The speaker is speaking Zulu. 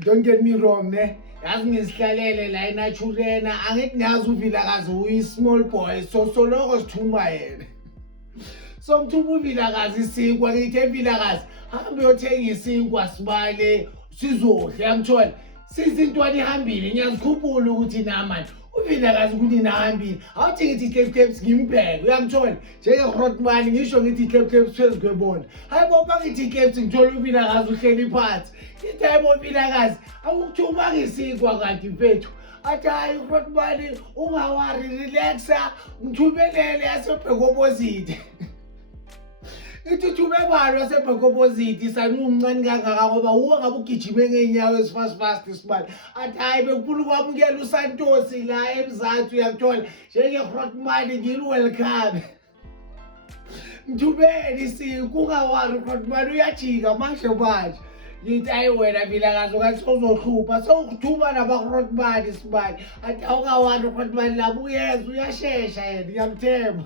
Don't get me wrong, ne? Yazi ngisihlalele la eNaturena, angithi ngiyazi uVilakazi uyi-small boy, so soloko sithuma yena. So ngithuba uVilakazi isinkwa, ngithi eVilakazi hambe uyothenga isinkwa sibale sizodla, yangithola. Sizintwana ihambile, ngiyazikhumbula ukuthi namanje uVilakazi ukuthi nahambile. Awuthi ngithi Clepclaps ngimbheke, uyangithola. Njenge-Grootman ngisho ngithi Clepclaps phezu kwebona. Hayi bo bangithi Cleps ngithola uVilakazi uhleli phansi. Ngithi hayi bo Vilakazi, awukuthuma ngisinkwa kanti mfethu. Athi hayi uGrootman ungawari, relaxa, ngithumelele yasebheka opposite. Ithi uthume bani wasebheka opposite sanumncane kangaka ngoba uwe ngabe ugijime ngeenyawo ezifast isibali. Athi hayi bekufuna ukwamukela uSantos la eMzansi, uyakuthola. Njenge-Grootman ngini-welcome. Ngithumele isinkwa ungawari uGrootman uyajika manje manje. Ngithi hayi wena Vilakazi ngathi uzohlupha sewukuthuma naba-Grootman isibali. Athi awungawari uGrootman labo uyeza uyashesha yena, ngiyamthemba.